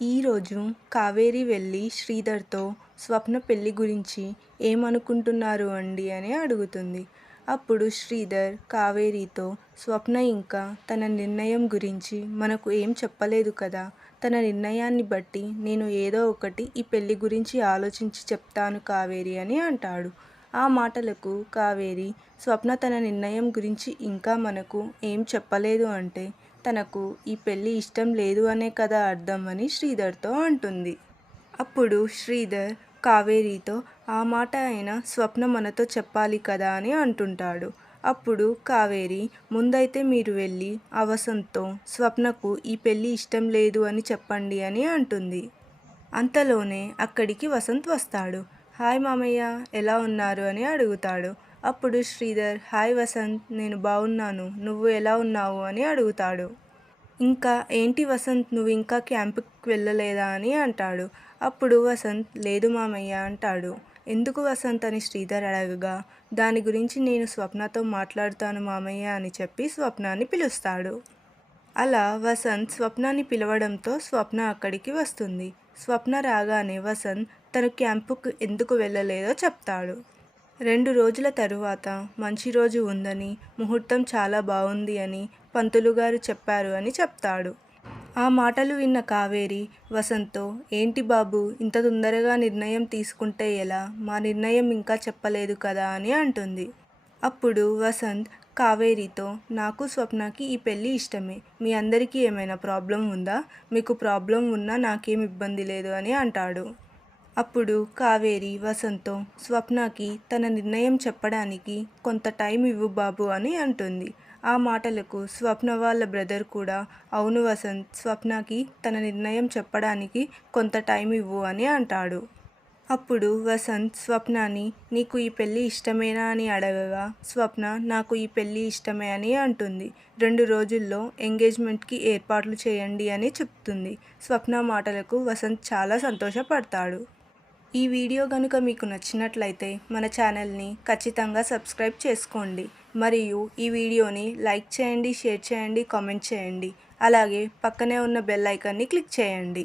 ఈరోజు కావేరి వెళ్ళి శ్రీధర్తో స్వప్న పెళ్లి గురించి ఏమనుకుంటున్నారు అండి అని అడుగుతుంది. అప్పుడు శ్రీధర్ కావేరితో స్వప్న ఇంకా తన నిర్ణయం గురించి మనకు ఏం చెప్పలేదు కదా, తన నిర్ణయాన్ని బట్టి నేను ఏదో ఒకటి ఈ పెళ్లి గురించి ఆలోచించి చెప్తాను కావేరి అని అంటాడు. ఆ మాటలకు కావేరి స్వప్న తన నిర్ణయం గురించి ఇంకా మనకు ఏం చెప్పలేదు అంటే తనకు ఈ పెళ్ళి ఇష్టం లేదు అనే కదా అర్థం అని శ్రీధర్తో అంటుంది. అప్పుడు శ్రీధర్ కావేరితో ఆ మాట అయినా స్వప్న మనతో చెప్పాలి కదా అని అంటుంటాడు. అప్పుడు కావేరి ముందైతే మీరు వెళ్ళి ఆ వసంత్తో స్వప్నకు ఈ పెళ్ళి ఇష్టం లేదు అని చెప్పండి అని అంటుంది. అంతలోనే అక్కడికి వసంత్ వస్తాడు. హాయ్ మామయ్య, ఎలా ఉన్నారు అని అడుగుతాడు. అప్పుడు శ్రీధర్ హాయ్ వసంత్, నేను బాగున్నాను, నువ్వు ఎలా ఉన్నావు అని అడుగుతాడు. ఇంకా ఏంటి వసంత్, నువ్వు ఇంకా క్యాంపుకి వెళ్ళలేదా అని అంటాడు. అప్పుడు వసంత్ లేదు మామయ్య అంటాడు. ఎందుకు వసంత్ అని శ్రీధర్ అడగగా దాని గురించి నేను స్వప్నతో మాట్లాడుతాను మామయ్య అని చెప్పి స్వప్నాన్ని పిలుస్తాడు. అలా వసంత్ స్వప్నాన్ని పిలవడంతో స్వప్న అక్కడికి వస్తుంది. స్వప్న రాగానే వసంత్ తను క్యాంపుకు ఎందుకు వెళ్ళలేదో చెప్తాడు. 2 రోజుల తరువాత మంచి రోజు ఉందని, ముహూర్తం చాలా బాగుంది అని పంతులుగారు చెప్పారు అని చెప్తాడు. ఆ మాటలు విన్న కావేరి వసంత్తో ఏంటి బాబు, ఇంత తొందరగా నిర్ణయం తీసుకుంటే ఎలా, మా నిర్ణయం ఇంకా చెప్పలేదు కదా అని అంటుంది. అప్పుడు వసంత్ కావేరితో నాకు స్వప్నకి ఈ పెళ్ళి ఇష్టమే, మీ అందరికీ ఏమైనా ప్రాబ్లం ఉందా, మీకు ప్రాబ్లం ఉన్నా నాకేం ఇబ్బంది లేదు అని అంటాడు. అప్పుడు కావేరి వసంత్తో స్వప్నకి తన నిర్ణయం చెప్పడానికి కొంత టైం ఇవ్వు బాబు అని అంటుంది. ఆ మాటలకు స్వప్న వాళ్ళ బ్రదర్ కూడా అవును వసంత్, స్వప్నకి తన నిర్ణయం చెప్పడానికి కొంత టైం ఇవ్వు అని అంటాడు. అప్పుడు వసంత్ స్వప్నాని నీకు ఈ పెళ్ళి ఇష్టమేనా అని అడగగా స్వప్న నాకు ఈ పెళ్ళి ఇష్టమే అని అంటుంది. 2 రోజుల్లో ఎంగేజ్మెంట్కి ఏర్పాట్లు చేయండి అని చెప్తుంది. స్వప్న మాటలకు వసంత్ చాలా సంతోషపడతాడు. ఈ వీడియో కనుక మీకు నచ్చినట్లయితే మన ఛానల్ని ఖచ్చితంగా సబ్స్క్రైబ్ చేసుకోండి. మరియు ఈ వీడియోని లైక్ చేయండి, షేర్ చేయండి, కామెంట్ చేయండి. అలాగే పక్కనే ఉన్న బెల్ ఐకాన్ని క్లిక్ చేయండి.